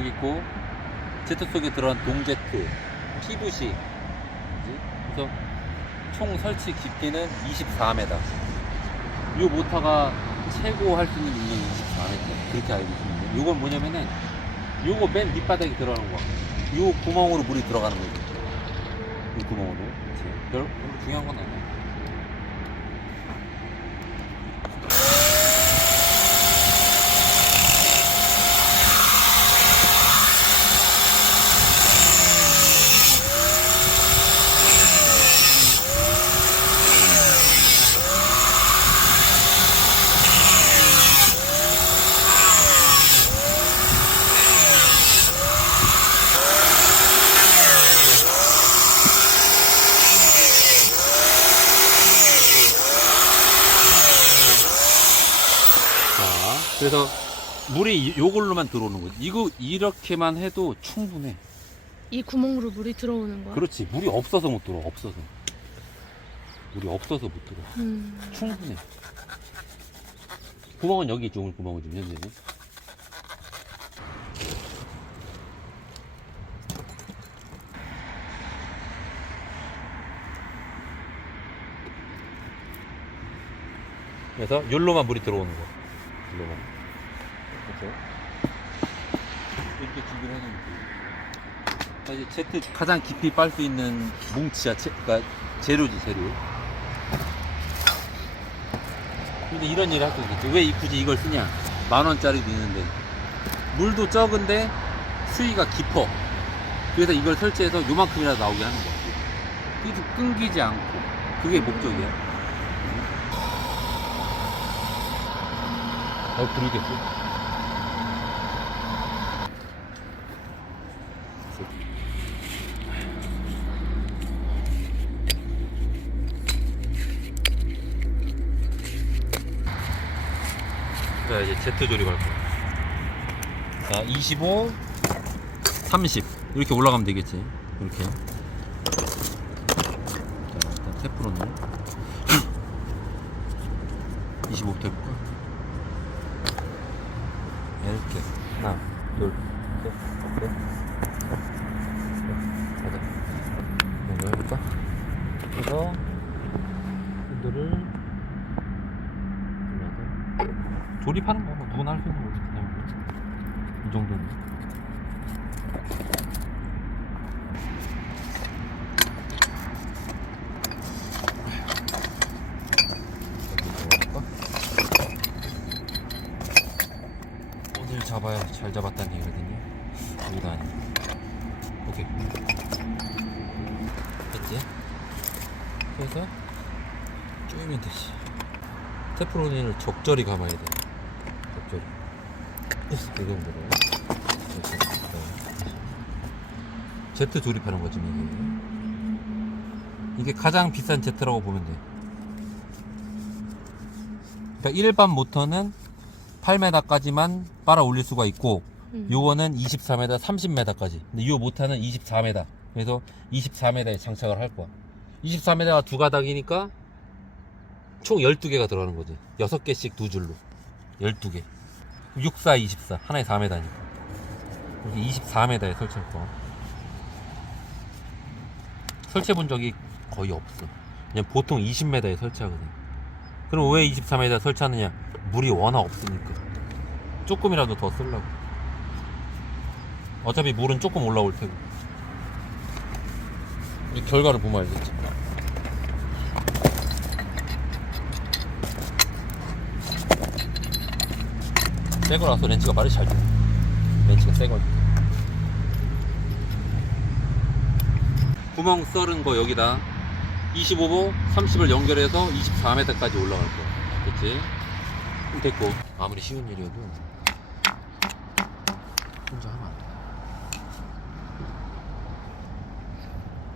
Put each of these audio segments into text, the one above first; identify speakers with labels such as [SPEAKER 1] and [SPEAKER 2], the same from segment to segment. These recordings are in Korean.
[SPEAKER 1] 여기 있고, Z 속에 들어간 동제트. 그치? 그래서 총 설치 깊이는 24m. 이 모타가 최고 할 수 있는 능력이 24m. 그렇게 알고 있습니다. 요건 뭐냐면은, 요거 맨 밑바닥에 들어가는 거야. 요 구멍으로 물이 들어가는 거지. 이 구멍으로. 그치? 별, 별로 중요한 건 아니야. 자, 그래서 물이 요걸로만 들어오는 거지. 이거 이렇게만 해도 충분해.
[SPEAKER 2] 이 구멍으로 물이 들어오는 거야?
[SPEAKER 1] 그렇지. 물이 없어서 못 들어. 없어서. 물이 없어서 못 들어.
[SPEAKER 2] 음.
[SPEAKER 1] 충분해. 구멍은 여기 있죠. 오늘 구멍은 지금 현재는. 그래서 욜로만 물이 들어오는 거. 욜로만. 그렇죠? 이렇게 준비를 해놓은 거. 사실 제트 가장 깊이 빨 수 있는 뭉치야. 제, 그러니까 재료지 재료. 근데 이런 일을 할수 있겠지. 왜 이- 굳이 이걸 쓰냐? 만 원짜리도 있는데 물도 적은데 수위가 깊어. 그래서 이걸 설치해서 요만큼이라도 나오게 하는 거야. 끊기, 끊기지 않고 그게 목적이야. 어 부르겠어. 자 이제 Z 조립할 거야. 자 25, 30 이렇게 올라가면 되겠지. 이렇게. 자 일단 테프론을 25부터 해볼까? 이렇게 하나, 둘, 셋, 넷, 가자. 이거 해볼까? 그래서 핸들을 눌러서 조립하는 거뭐 누구나 할 수 있는 거지 그냥 뭐. 이 정도는 오늘 잡아야 잘 잡았다는 얘기거든요 여기다 아니 오케이 됐지? 그래서 쪼이면 되지 테프로닌을 적절히 감아야 돼 적절히 이 정도로 이렇게 네. 제트 조립하는 거지 이게 이게 가장 비싼 제트라고 보면 돼 그러니까 일반 모터는 8m까지만 빨아 올릴 수가 있고
[SPEAKER 2] 음.
[SPEAKER 1] 요거는 24m, 30m까지. 근데 요 모터는 24m. 그래서 24m에 장착을 할 거야. 24m가 두 가닥이니까 총 12개가 들어가는 거지. 6개씩 두 줄로. 12개. 64, 24. 하나에 4m니까. 이렇게 24m에 설치할 거야. 설치해 본 적이 거의 없어. 그냥 보통 20m에 설치하거든. 그럼 왜 23m에 설치하느냐? 물이 워낙 없으니까. 조금이라도 더 쓰려고. 어차피 물은 조금 올라올 테고. 이 결과를 보면 알겠지. 새 거 라서 렌치가 말이 잘 돼. 렌치가 새 거니까. 구멍 썰은 거 여기다 25보 30을 연결해서 24m까지 올라갈. 그치? 그럼 됐고. 아무리 쉬운 일이어도 혼자 하면 안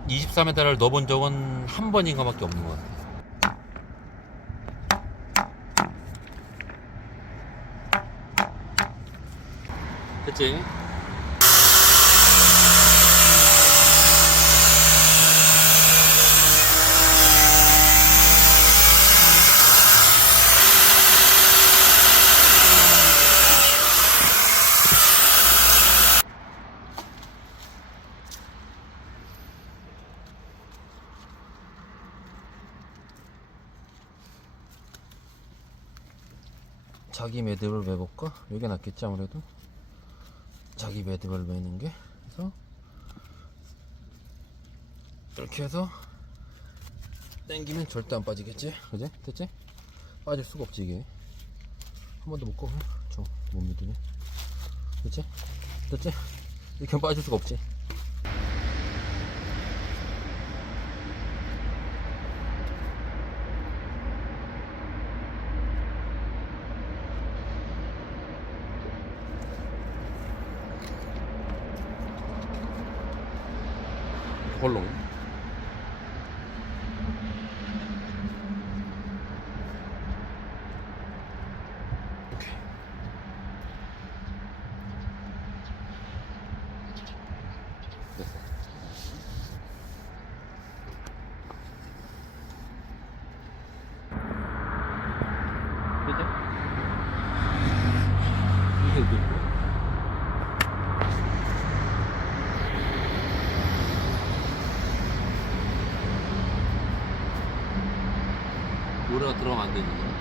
[SPEAKER 1] 돼. 24m를 넣어본 적은 한 번인가 밖에 없는 것 같아. 그치?
[SPEAKER 3] 자기 매듭을 매볼까? 여기 낫겠지 아무래도 자기 매듭을 매는 게 그래서 이렇게 해서 당기면 절대 안 빠지겠지? 그지? 됐지? 빠질 수가 없지 이게 한 번도 묶어 저못 믿으네 됐지? 됐지? 이렇게 빠질 수가 없지
[SPEAKER 1] 和龙。 들어가면 안 되지.
[SPEAKER 3] 자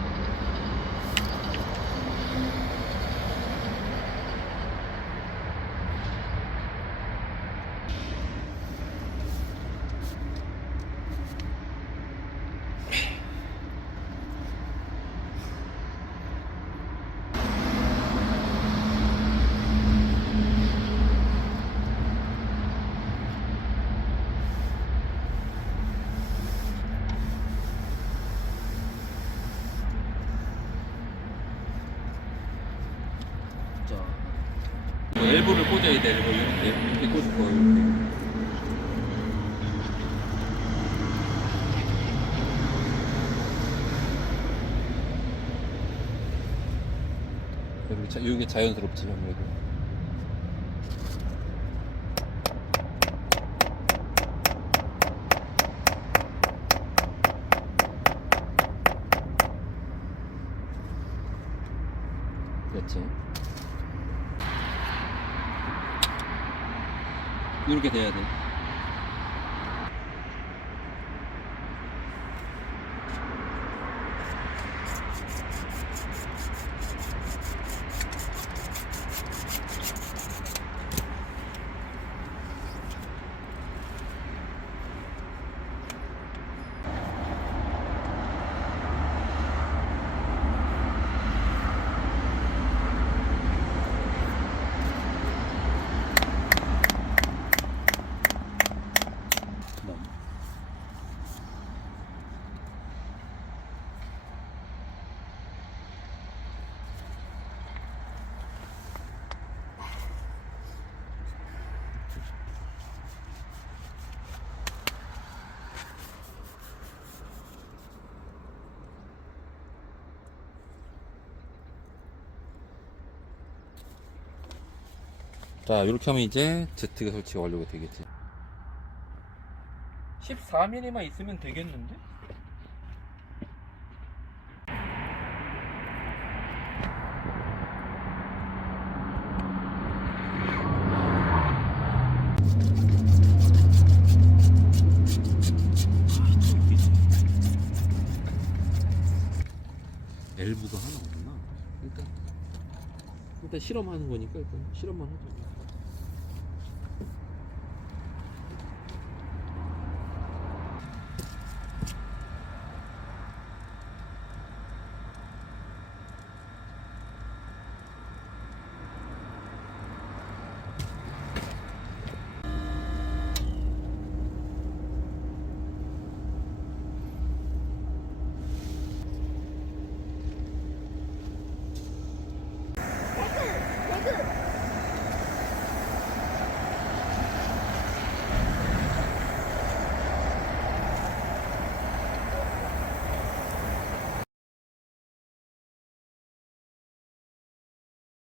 [SPEAKER 1] 뭐 엘보를 꽂아야 돼, 엘보 이렇게 이렇게 꽂을 거 이렇게. 여기 자, 이게 자연스럽지 아무래도.
[SPEAKER 3] 됐지
[SPEAKER 1] 이렇게 돼야 돼. 그다음. 자, 이렇게 하면 이제 Z가 설치가 완료가 되겠지. 14mm만 있으면 되겠는데? 엘브가 하나 없나? 일단 일단 실험하는 거니까 일단 실험만 하자.